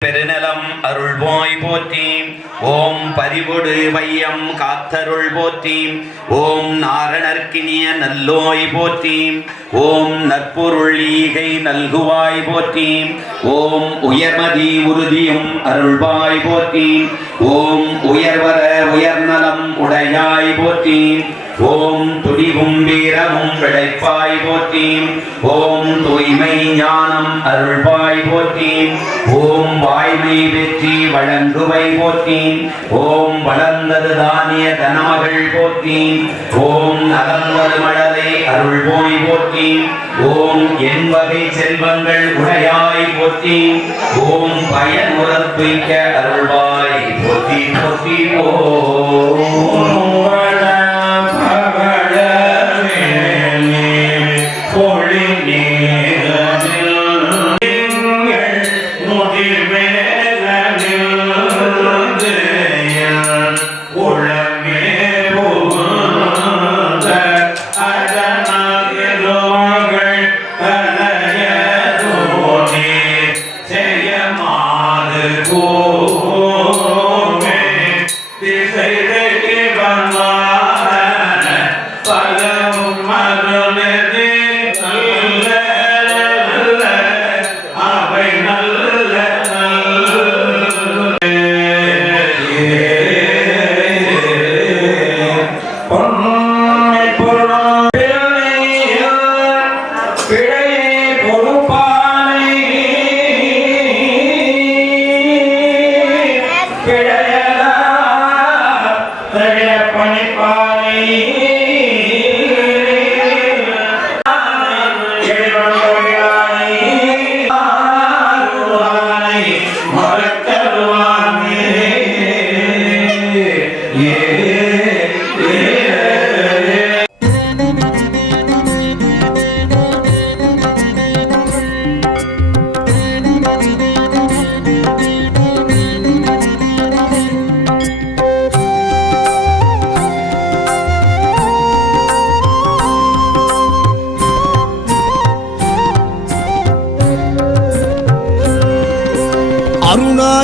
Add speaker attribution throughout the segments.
Speaker 1: பெருநலம் அருள்வாய் போற்றீம் ஓம் பரிவொடு வையம் காத்தருள் போற்றீம் ஓம் நாரணர்க்கினிய நல்லோய் போற்றீம் ஓம் நற்பொருள் ஈகை நல்குவாய் போற்றீம் ஓம் உயர்மதி உறுதியும் அருள்வாய் போற்றீம் ஓம் உயர்வர உயர்நலம் உடையாய் போற்றி. ஓம் துடிவும் வீரமும் விளைப்பாய் போற்றி. ஓம் தூய்மை ஞானம் அருள்பாய் போற்றி. ஓம் வாய்மை வெற்றி வழங்குவை போற்றி. ஓம் வளர்ந்தது தானிய தனமகள் போற்றி. ஓம் நகர்ந்தது மழலை அருள்வோய் போற்றி. ஓம் என் வகை செல்வங்கள் உடையாய் போற்றி. ஓம் பயன் உறப்பிக்க அருள்வாய் போற்றி போற்றி ஓம்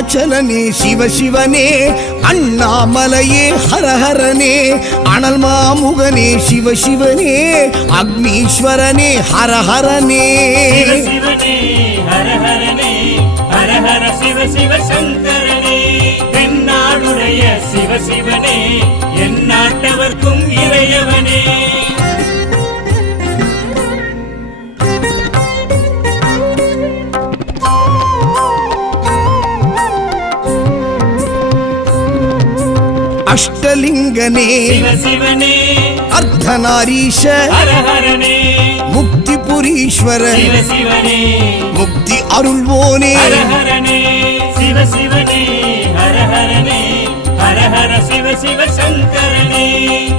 Speaker 2: அருணாச்சலனே சிவசிவனே அண்ணாமலையே ஹரஹரனே அனல் மாமுகனே
Speaker 3: சிவ சிவனே அக்னீஸ்வரனே ஹரஹரனே. சிவ சிவ சங்கரனே. தென்னாடுடைய சிவ சிவனே என் நாட்டவர்க்கும் இறையவனே.
Speaker 2: அஷ்டலிங்கனே. அர்த்தநாரீஷ.
Speaker 3: சிவ சிவனே
Speaker 2: முக்தி அருள்வோனே
Speaker 3: ஹர ஹரனே சிவ சிவனே ஹர ஹரனே ஹர ஹர சிவ சிவ சங்கரனே.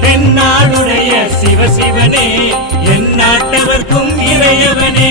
Speaker 3: தென்னாடுடைய சிவ சிவனே என் நாட்டவர்க்கும் இறையவனே.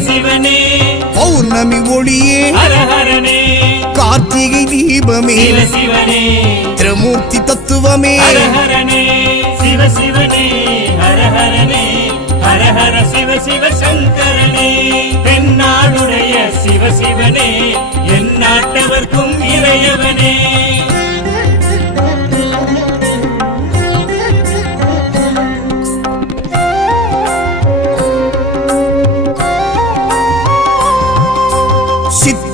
Speaker 3: சிவனே
Speaker 2: பௌர்ணமி ஒளியே. கார்த்திகை தீபமே. திரமூர்த்தி தத்துவமே.
Speaker 3: சிவ சிவ சங்கரனே. தென்னாடுடைய என் நாட்டவர்க்கும் இறையவனே.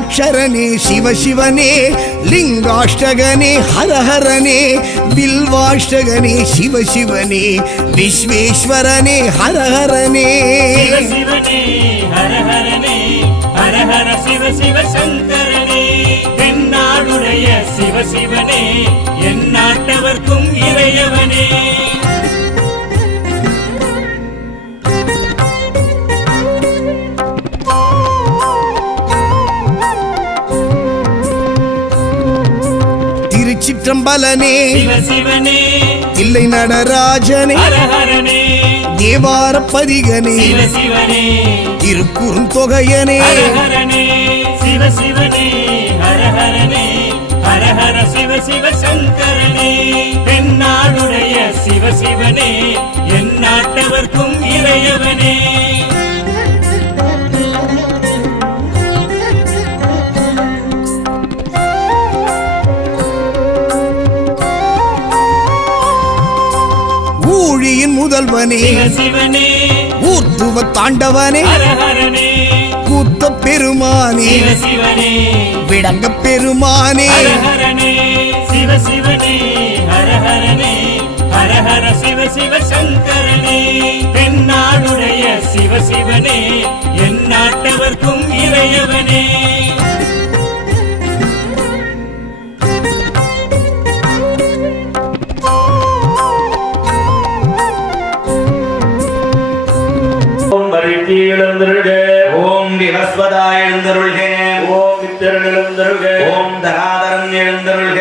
Speaker 2: பஞ்சாட்சரனே சிவசிவனே லிங்காஷ்டகனே ஹரஹரனே வில்வாஷ்டகனே சிவசிவனே விஸ்வேஸ்வரனே ஹரஹரனே
Speaker 3: சிவ சிவ சிவ சங்கரனே தென்னாடுடைய சிவ
Speaker 2: திருச்சிற்றம்பலனே இல்லை நடராஜனே. தேவார பதிகனே திருக்குறுந்தொகையனே
Speaker 3: ஹர ஹரனே சிவ சிவ சங்கரனே. தென்னாடுடைய சிவ சிவனே என் நாட்டவர்க்கும் இறையவனே.
Speaker 2: ஊழியின் முதல்வனே. ஊர்த்துவ தாண்டவனே. கூத்த பெருமானே. விடங்க பெருமானே.
Speaker 3: ஹர ஹரனே சிவ சிவனே. ஹர ஹரனே ஹர ஹர சிவ சிவ சங்கரனே. தென்னாடுடைய சிவ சிவனே. என் நாட்டவர்க்கும் இறையவனே.
Speaker 4: பரிதி இழந்திருக
Speaker 1: ஓம் விவஸ்வதா எழுந்தருள்க.
Speaker 4: ஓம் மித்திரன் இழந்திருக
Speaker 1: ஓம் தராதரன் எழுந்தருள்க.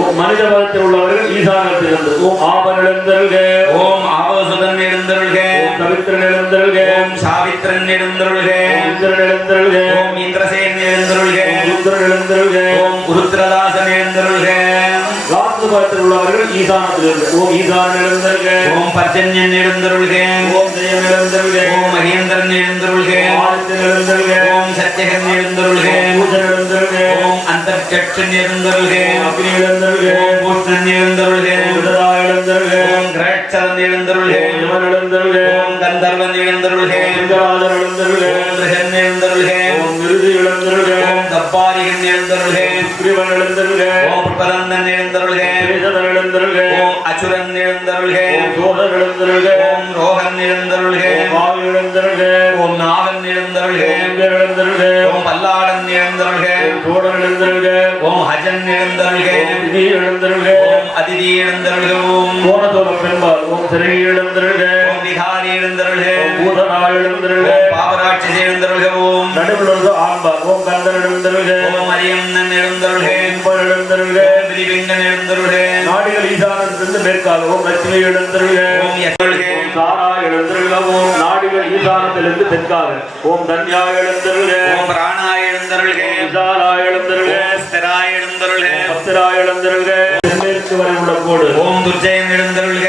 Speaker 4: ஓம் மனித பலத்தில் உள்ளவர்கள் ஈசானத்தில் இருந்து ஓம் ஆபன் இழந்திருக
Speaker 1: ஓம் ஆபசுதன் எழுந்தருள்க.
Speaker 4: ஓம் கவித்திரன் இழந்திருக
Speaker 1: ஓம் சாவித்திரன் எழுந்தருள்க.
Speaker 4: இந்திரன் இழந்திருக
Speaker 1: ஓம் இந்திரசேன் எழுந்தருள்க.
Speaker 4: ருத்ரன் இழந்திருக
Speaker 1: ஓம் உருத்ரதாசன் எழுந்தருள்க.
Speaker 4: காத்து பலத்தில் உள்ளவர்கள் ஈசானத்தில் இருந்து ஓம் ஈசான் இழந்திருக
Speaker 1: ஓம் பர்ஜன்யன் எழுந்தருள்க
Speaker 4: ஓம் ஜெயம் இழந்திருக
Speaker 1: ஓம் மகேந்திரன் எழுந்தருள்க
Speaker 4: ஆதித்யன் இழந்திருக
Speaker 1: ஓம் சத்யகன் எழுந்தருள்க
Speaker 4: பூஜன் இழந்திருக
Speaker 1: ஓம் அந்தர்ச்சன் எழுந்தருள்க
Speaker 4: அக்னி இழந்திருக
Speaker 1: ஓம் பூஷ்ணன் எழுந்தருள்க
Speaker 4: ஓம்
Speaker 1: கிரட்சரன் எழுந்தருள்க
Speaker 4: யமன்
Speaker 1: கந்தர்வன் எழுந்தருள்க எழுந்தருள்க
Speaker 4: விருது
Speaker 1: ஓம் தப்பாரிகன் எழுந்தருள்க. ஓம் பிரபலந்தன் எழுந்தருள்க. ஓம் அசுரன் எழுந்தருள்க.
Speaker 4: ஓம்
Speaker 1: ரோகன் எழுந்தருள்க.
Speaker 4: ஓம்
Speaker 1: நாகன் எழுந்தருள்க.
Speaker 4: ஓம்
Speaker 1: பல்லாடன் எழுந்தருள்க.
Speaker 4: ஓம் சோழன் இழந்திருக
Speaker 1: ஓம் ஹஜன் எழுந்தருள்க.
Speaker 4: ஓம்
Speaker 1: அதிதி எழுந்தருள்க.
Speaker 4: கோணசோம பெண்பால் ஓம் சிறகி இழந்திருக
Speaker 1: ஓம் விகாரி எழுந்தருள்க.
Speaker 4: ஓம் பூதனாய் இழந்திருக
Speaker 1: ஓம் பாபராட்சி எழுந்தருள்க. ஓம்
Speaker 4: நடுவில் ஆண்பால் ஓம் கந்தன் இழந்திருக
Speaker 1: ஓம் அரியம்மன்
Speaker 4: இழந்திருக
Speaker 1: ஓம் பிரிவிங்கன் எழுந்தருள்க.
Speaker 4: நாடிகள் ஈசானத்திலிருந்து மேற்கால் ஓம் லட்சுமி ஓம் சாரா எழுந்திருக ஓம் நாடிகள் ஈசானத்திலிருந்து தெற்காக. ஓம் தன்யா எழுந்திருக
Speaker 1: ஓம் பிராணா எழுந்தருள்க
Speaker 4: விசாலா எழுந்திருக
Speaker 1: ஓம் ஸ்திரா எழுந்தருள்க
Speaker 4: பத்திரா எழுந்திருக தென்மேற்கு வரை உள்ள கோடு
Speaker 1: ஓம் துர்ஜயன் எழுந்தருள்க